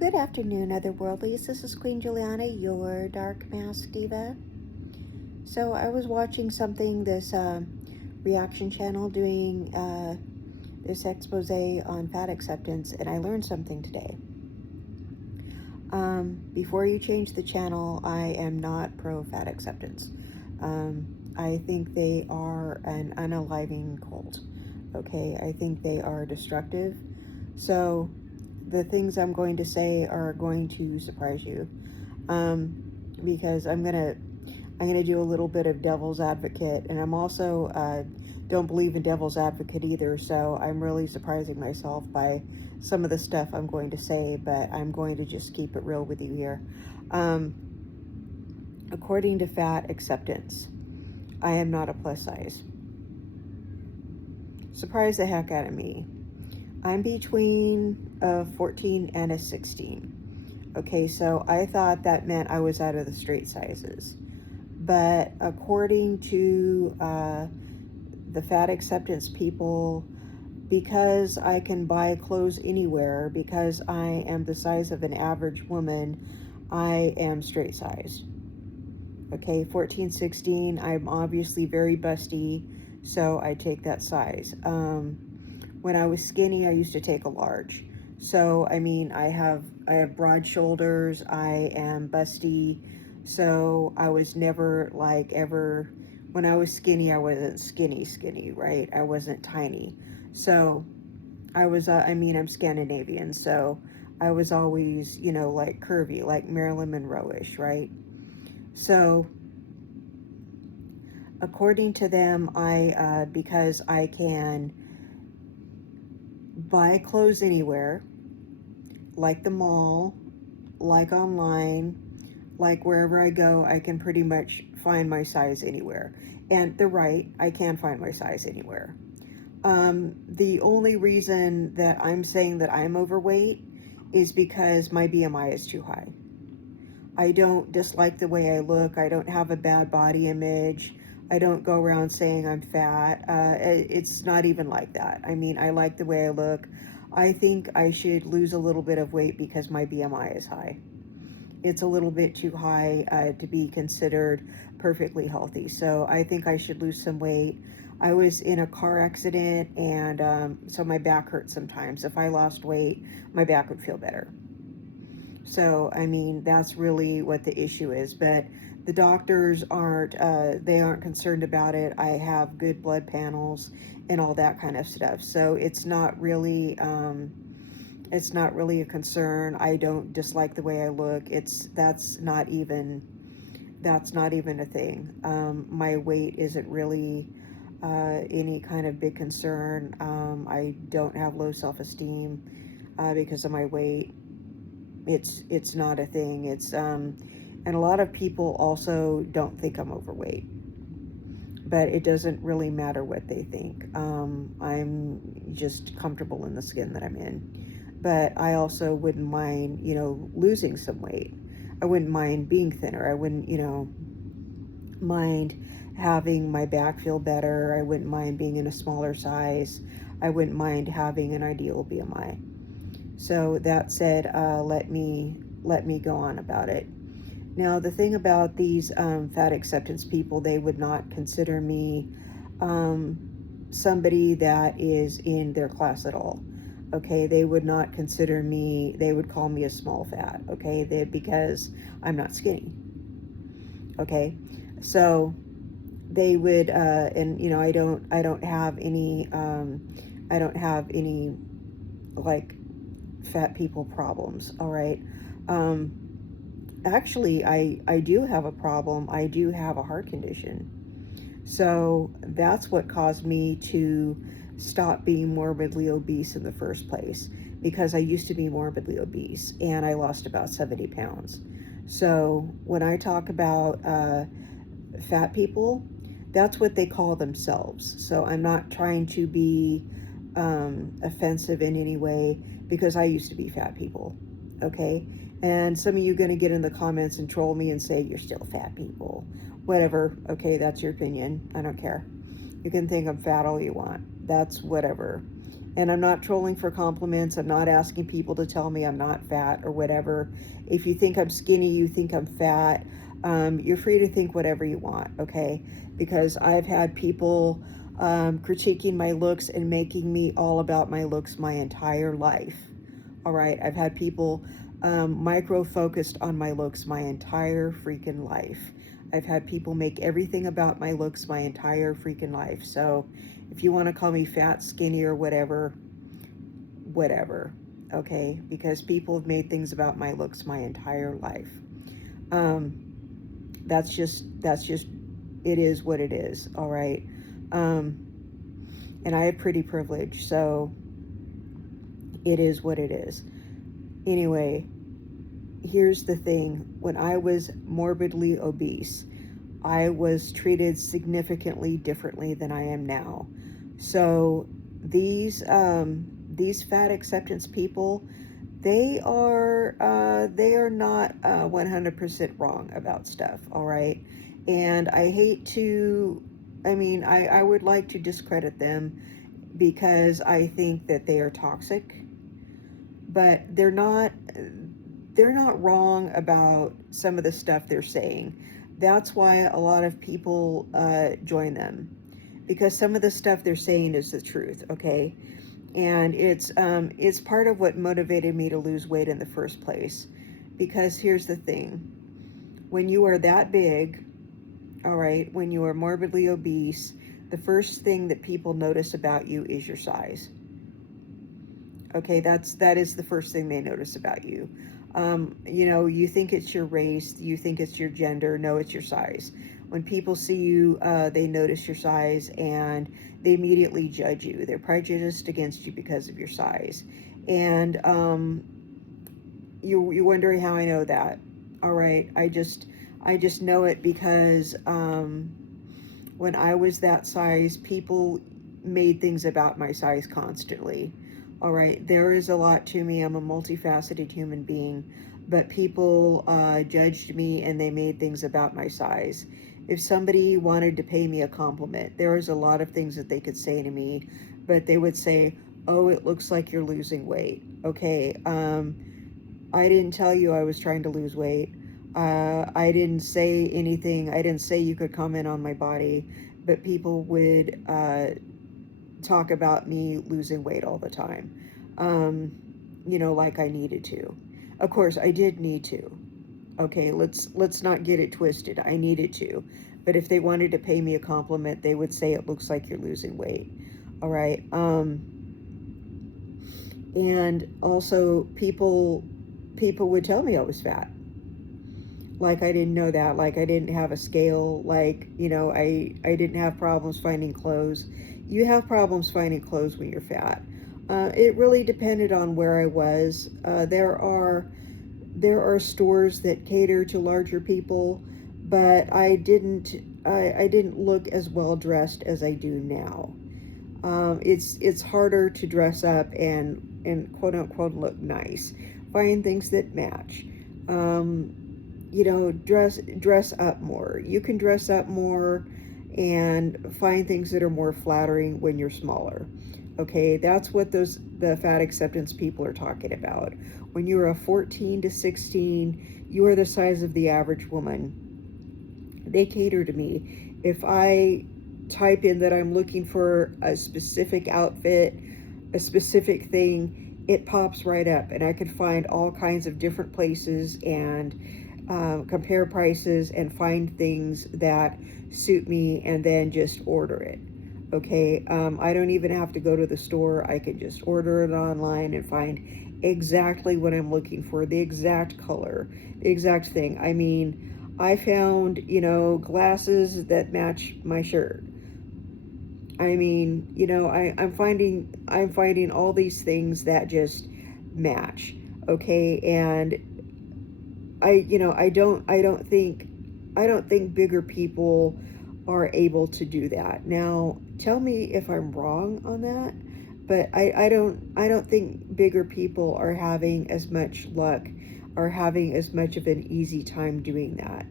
Good afternoon, Otherworldlies. This is Queen Juliana, your Dark Mask Diva. So I was watching something, this reaction channel doing this expose on fat acceptance, and I learned something today. Before you change the channel, I am not pro fat acceptance. I think they are an unaliving cult. Okay, I think they are destructive. So the things I'm going to say are going to surprise you, because I'm gonna do a little bit of devil's advocate, and I'm also don't believe in devil's advocate either. So I'm really surprising myself by some of the stuff I'm going to say, but I'm going to just keep it real with you here. According to fat acceptance, I am not a plus size. Surprise the heck out of me. I'm between a 14 and a 16. Okay, so I thought that meant I was out of the straight sizes. But according to the fat acceptance people, because I can buy clothes anywhere, because I am the size of an average woman, I am straight sized. Okay, 14, 16, I'm obviously very busty, so I take that size. When I was skinny, I used to take a large. So, I mean, I have broad shoulders, I am busty, so I was never like ever, when I was skinny, I wasn't skinny, right? I wasn't tiny. So, I'm Scandinavian, so I was always, like curvy, like Marilyn Monroe-ish, right? So, according to them, because I can buy clothes anywhere, like the mall, like online, like wherever I go, I can pretty much find my size anywhere. And they're right, I can find my size anywhere. The only reason that I'm saying that I'm overweight is because my BMI is too high. I don't dislike the way I look. I don't have a bad body image. I don't go around saying I'm fat. It's not even like that. I mean, I like the way I look. I think I should lose a little bit of weight because my BMI is high. It's a little bit too high to be considered perfectly healthy. So I think I should lose some weight. I was in a car accident, and so my back hurts sometimes. If I lost weight, my back would feel better. So, I mean, that's really what the issue is. But the doctors they aren't concerned about it. I have good blood panels and all that kind of stuff. So it's not really a concern. I don't dislike the way I look. That's not even a thing. My weight isn't really any kind of big concern. I don't have low self-esteem because of my weight. It's not a thing. And a lot of people also don't think I'm overweight, but it doesn't really matter what they think. I'm just comfortable in the skin that I'm in. But I also wouldn't mind, losing some weight. I wouldn't mind being thinner. I wouldn't, mind having my back feel better. I wouldn't mind being in a smaller size. I wouldn't mind having an ideal BMI. So that said, let me go on about it. Now, the thing about these fat acceptance people, they would not consider me somebody that is in their class at all. Okay, they would not consider me. They would call me a small fat. Okay, because I'm not skinny. Okay, so they would, and I don't have any, like fat people problems. All right. Actually, I do have a problem. I do have a heart condition. So that's what caused me to stop being morbidly obese in the first place, because I used to be morbidly obese and I lost about 70 pounds. So when I talk about fat people, that's what they call themselves. So I'm not trying to be offensive in any way, because I used to be fat people. Okay, and some of you are going to get in the comments and troll me and say you're still fat people, whatever. Okay, that's your opinion. I don't care. You can think I'm fat all you want. That's whatever. And I'm not trolling for compliments. I'm not asking people to tell me I'm not fat or whatever. If you think I'm skinny, you think I'm fat, you're free to think whatever you want, okay? Because I've had people critiquing my looks and making me all about my looks my entire life. All right, I've had people micro focused on my looks my entire freaking life. I've had people make everything about my looks my entire freaking life. So if you want to call me fat, skinny, or whatever, whatever, okay? Because people have made things about my looks my entire life. That's just, it is what it is, all right? And I have pretty privilege, so it is what it is. Anyway, here's the thing. When I was morbidly obese, I was treated significantly differently than I am now. So these fat acceptance people, they are not 100% wrong about stuff, all right? And I hate to, I would like to discredit them because I think that they are toxic, but they're not wrong about some of the stuff they're saying. That's why a lot of people join them, because some of the stuff they're saying is the truth, okay? And it's part of what motivated me to lose weight in the first place. Because here's the thing. When you are that big, all right, when you are morbidly obese, the first thing that people notice about you is your size. Okay, that is the first thing they notice about you. You think it's your race, you think it's your gender. No, it's your size. When people see you, they notice your size and they immediately judge you. They're prejudiced against you because of your size. And you're wondering how I know that. All right, I just know it because when I was that size, people made things about my size constantly. All right, there is a lot to me. I'm a multifaceted human being, but people judged me and they made things about my size. If somebody wanted to pay me a compliment, there was a lot of things that they could say to me, but they would say, "Oh, it looks like you're losing weight." Okay, I didn't tell you I was trying to lose weight. I didn't say anything. I didn't say you could comment on my body, but people would talk about me losing weight all the time, like I needed to. Of course, I did need to. Okay, let's not get it twisted. I needed to, but if they wanted to pay me a compliment, they would say it looks like you're losing weight. All right. And also people would tell me I was fat. Like I didn't know that. Like I didn't have a scale. Like I didn't have problems finding clothes. You have problems finding clothes when you're fat. It really depended on where I was. There are stores that cater to larger people, but I didn't look as well dressed as I do now. It's harder to dress up and quote unquote look nice. Find things that match. Dress up more. You can dress up more and find things that are more flattering when you're smaller. Okay, that's what the fat acceptance people are talking about. When you're a 14 to 16, you are the size of the average woman. They cater to me. If I type in that I'm looking for a specific outfit, a specific thing, it pops right up, and I can find all kinds of different places and compare prices and find things that suit me and then just order it. Okay, I don't even have to go to the store. I can just order it online and find exactly what I'm looking for, the exact color, the exact thing. I mean, I found, glasses that match my shirt. I mean, I'm finding all these things that just match. Okay, and I don't think bigger people are able to do that. Now, tell me if I'm wrong on that, but I don't think bigger people are having as much luck or having as much of an easy time doing that.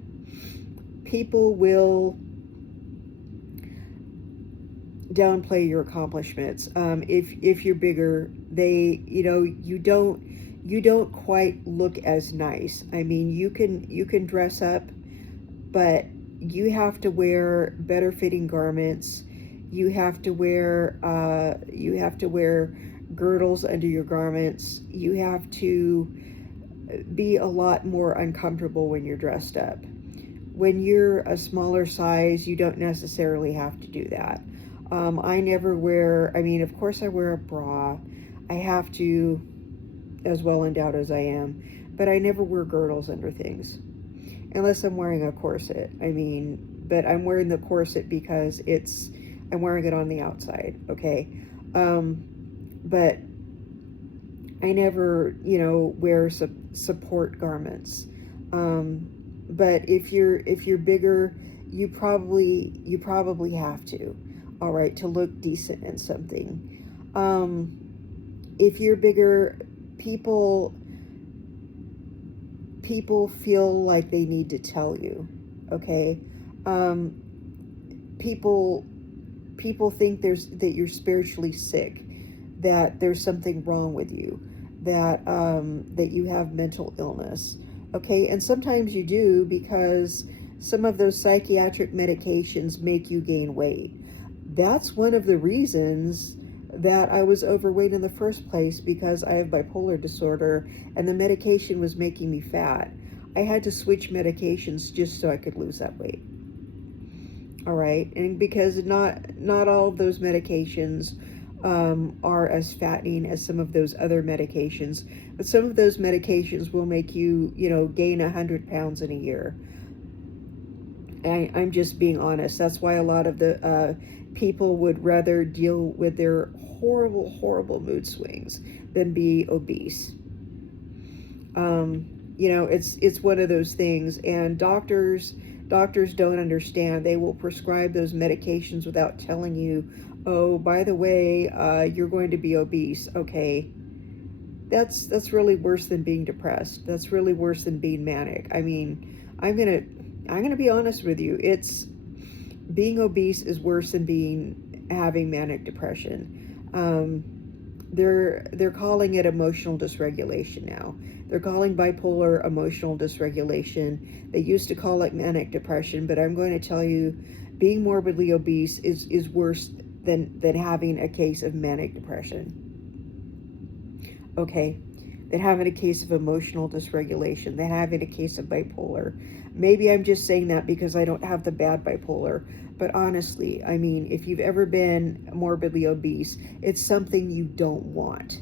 People will downplay your accomplishments. If you're bigger, they, you don't quite look as nice. I mean, you can dress up, but you have to wear better fitting garments. You have to wear girdles under your garments. You have to be a lot more uncomfortable when you're dressed up. When you're a smaller size, you don't necessarily have to do that. I never wear, I mean, of course, I wear a bra. I have to, as well endowed as I am, but I never wear girdles under things unless I'm wearing a corset. I mean, but I'm wearing the corset because I'm wearing it on the outside, okay? But I never, wear support garments. But if you're bigger, you probably have to, all right, to look decent in something. If you're bigger, people feel like they need to tell you, okay? Um, people think that you're spiritually sick, that there's something wrong with you, that you have mental illness, okay? And sometimes you do, because some of those psychiatric medications make you gain weight. That's one of the reasons that I was overweight in the first place, because I have bipolar disorder and the medication was making me fat. I had to switch medications just so I could lose that weight. All right, and because not all of those medications are as fattening as some of those other medications, but some of those medications will make you, gain 100 pounds in a year. I'm just being honest. That's why a lot of the people would rather deal with their horrible, horrible mood swings than be obese. It's one of those things, and doctors don't understand. They will prescribe those medications without telling you, oh, by the way, you're going to be obese. Okay, that's really worse than being depressed. That's really worse than being manic. I mean, I'm gonna be honest with you. It's being obese is worse than having manic depression. They're calling it emotional dysregulation now. They're calling bipolar emotional dysregulation. They used to call it manic depression, but I'm going to tell you, being morbidly obese is worse than having a case of manic depression. Okay, than having a case of emotional dysregulation, than having a case of bipolar. Maybe I'm just saying that because I don't have the bad bipolar, but honestly, I mean, if you've ever been morbidly obese, it's something you don't want,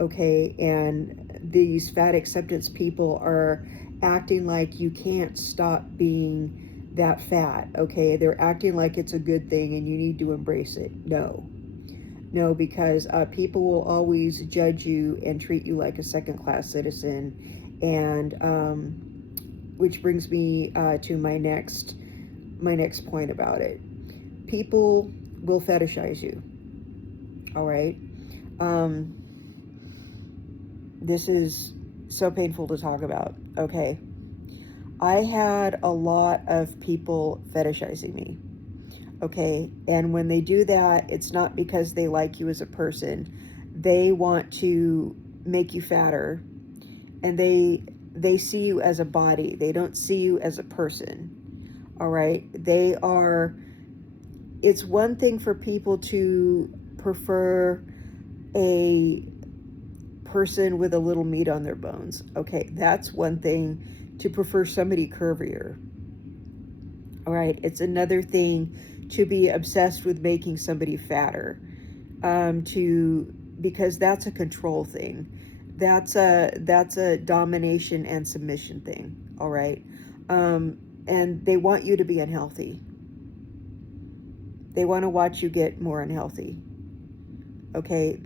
okay? And these fat acceptance people are acting like you can't stop being that fat, okay? They're acting like it's a good thing and you need to embrace it. No, because people will always judge you and treat you like a second-class citizen, and which brings me to my next point about it. People will fetishize you. All right. This is so painful to talk about. Okay. I had a lot of people fetishizing me. Okay, and when they do that, it's not because they like you as a person. They want to make you fatter, and they see you as a body. They don't see you as a person. All right, it's one thing for people to prefer a person with a little meat on their bones. Okay, that's one thing to prefer somebody curvier. All right, it's another thing to be obsessed with making somebody fatter, because that's a control thing. That's a domination and submission thing. All right, and they want you to be unhealthy. They want to watch you get more unhealthy. Okay,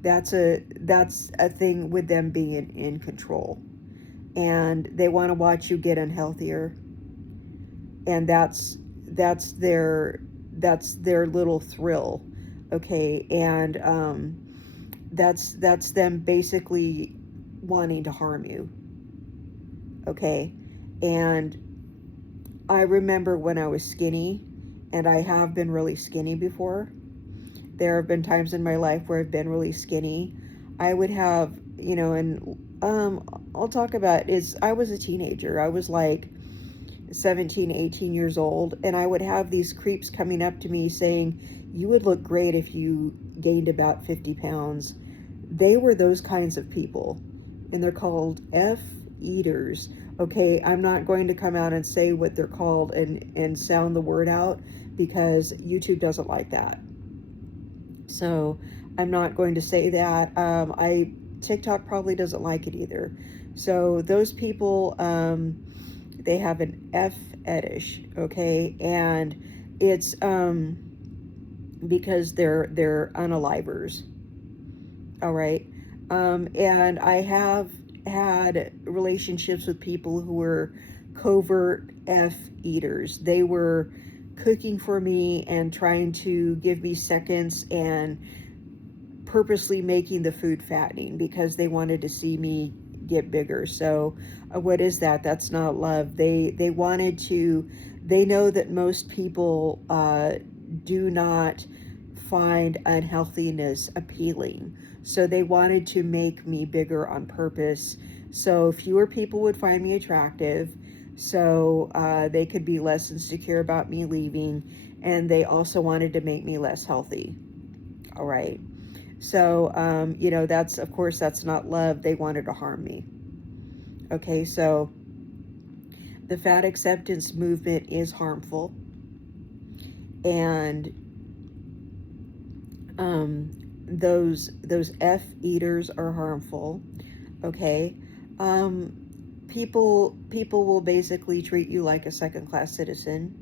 that's a thing with them being in control, and they want to watch you get unhealthier, and that's their little thrill. Okay, and that's them basically wanting to harm you. Okay, and I remember when I was skinny and I have been really skinny before. There have been times in my life where I've been really skinny. I would have, and I'll talk about is I was a teenager. I was like 17, 18 years old, and I would have these creeps coming up to me saying, "You would look great if you gained about 50 pounds." They were those kinds of people, and they're called F eaters. Okay, I'm not going to come out and say what they're called and sound the word out because YouTube doesn't like that. So I'm not going to say that. I TikTok probably doesn't like it either. So those people, they have an F fetish, okay, and it's because they're unalivers. All right, and I have had relationships with people who were covert F eaters. They were cooking for me and trying to give me seconds and purposely making the food fattening because they wanted to see me get bigger. So what is that? That's not love. They wanted to. They know that most people do not find unhealthiness appealing, so they wanted to make me bigger on purpose so fewer people would find me attractive, so they could be less insecure about me leaving, and they also wanted to make me less healthy. All right. So, that's, of course, that's not love. They wanted to harm me. Okay, so the fat acceptance movement is harmful. And those F eaters are harmful. Okay. Um, people will basically treat you like a second class citizen.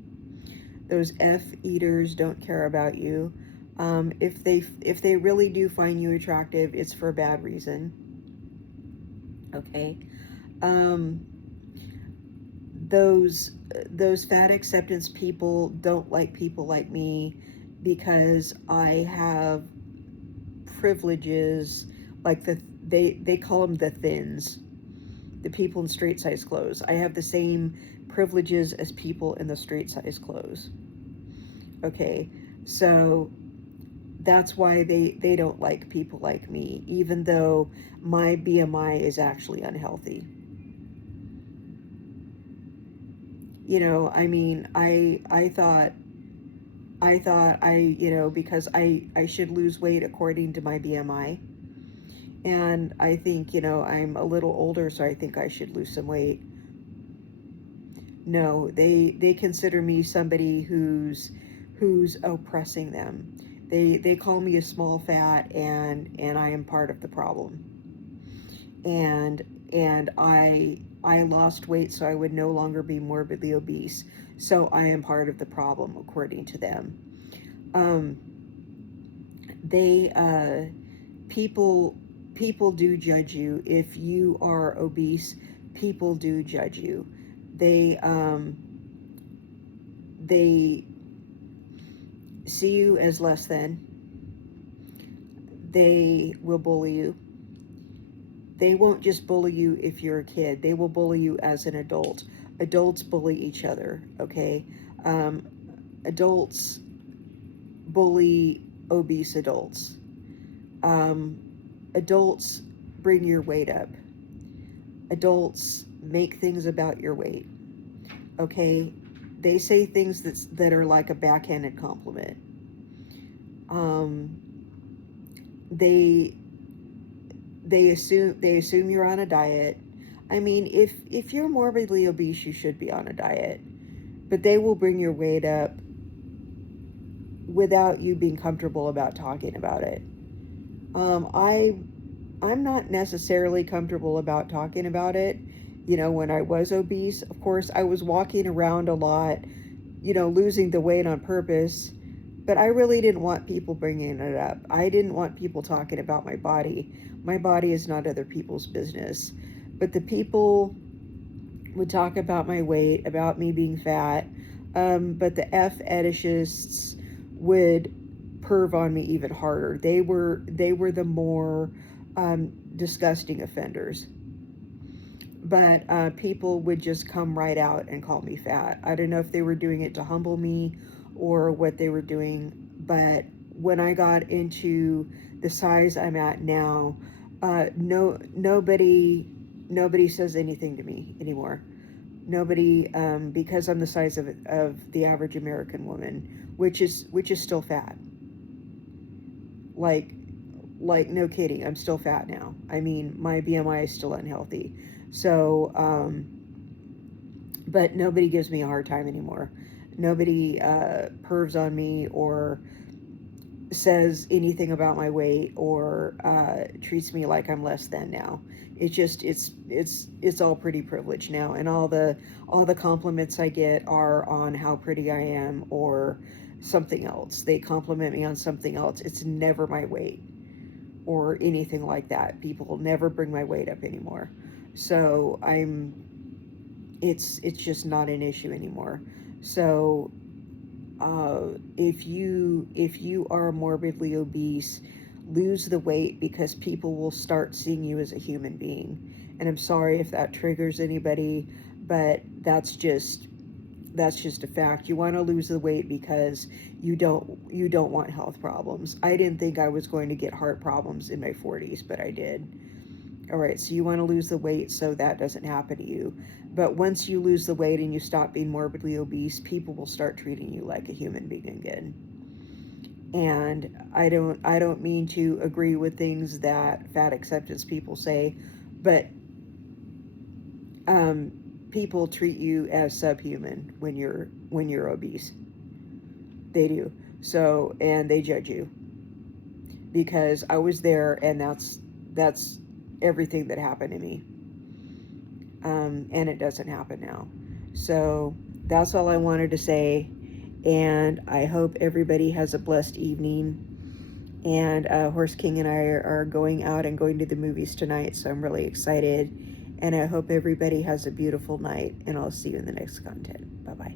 Those F eaters don't care about you. If they really do find you attractive, it's for a bad reason. Okay. Um, those fat acceptance people don't like people like me because I have privileges like they call them the thins, the people in straight size clothes. I have the same privileges as people in the straight size clothes. Okay, so that's why they don't like people like me, even though my BMI is actually unhealthy. I mean, I thought because I should lose weight according to my BMI, and I think I'm a little older, so I think I should lose some weight. No, they consider me somebody who's oppressing them. They call me a small fat, and I am part of the problem. And I lost weight so I would no longer be morbidly obese. So I am part of the problem according to them. Um, they people do judge you if you are obese. People do judge you. They see you as less than. They will bully you. They won't just bully you if you're a kid. They will bully you as an adult. Adults bully each other. Okay, um, adults bully obese adults. Um, Adults bring your weight up. Adults make things about your weight. Okay, they say things that are like a backhanded compliment. Um, they they assume you're on a diet. I mean, if you're morbidly obese, you should be on a diet, but they will bring your weight up without you being comfortable about talking about it. I'm not necessarily comfortable about talking about it. When I was obese, of course, I was walking around a lot, losing the weight on purpose, but I really didn't want people bringing it up. I didn't want people talking about my body. My body is not other people's business. But the people would talk about my weight, about me being fat, but the F fetishists would perv on me even harder. They were the more disgusting offenders. But people would just come right out and call me fat. I don't know if they were doing it to humble me or what they were doing. But when I got into the size I'm at now, nobody says anything to me anymore. Nobody, because I'm the size of the average American woman, which is still fat. Like, no kidding, I'm still fat now. I mean, my BMI is still unhealthy. So, but nobody gives me a hard time anymore. Nobody pervs on me or says anything about my weight or treats me like I'm less than now. It's all pretty privileged now, and all the compliments I get are on how pretty I am or something else. They compliment me on something else. It's never my weight or anything like that. People will never bring my weight up anymore. So it's just not an issue anymore. So if you are morbidly obese, lose the weight, because people will start seeing you as a human being. And I'm sorry if that triggers anybody, but that's just a fact. You want to lose the weight because you don't want health problems. I didn't think I was going to get heart problems in my 40s, but I did. All right, so you want to lose the weight so that doesn't happen to you. But once you lose the weight and you stop being morbidly obese, people will start treating you like a human being again. And I don't mean to agree with things that fat acceptance people say, but people treat you as subhuman when you're obese. They do. So, and they judge you, because I was there, and that's everything that happened to me. And it doesn't happen now. So that's all I wanted to say, and I hope everybody has a blessed evening. And Horse King and I are going out and going to the movies tonight, so I'm really excited. And I hope everybody has a beautiful night, and I'll see you in the next content. Bye-bye.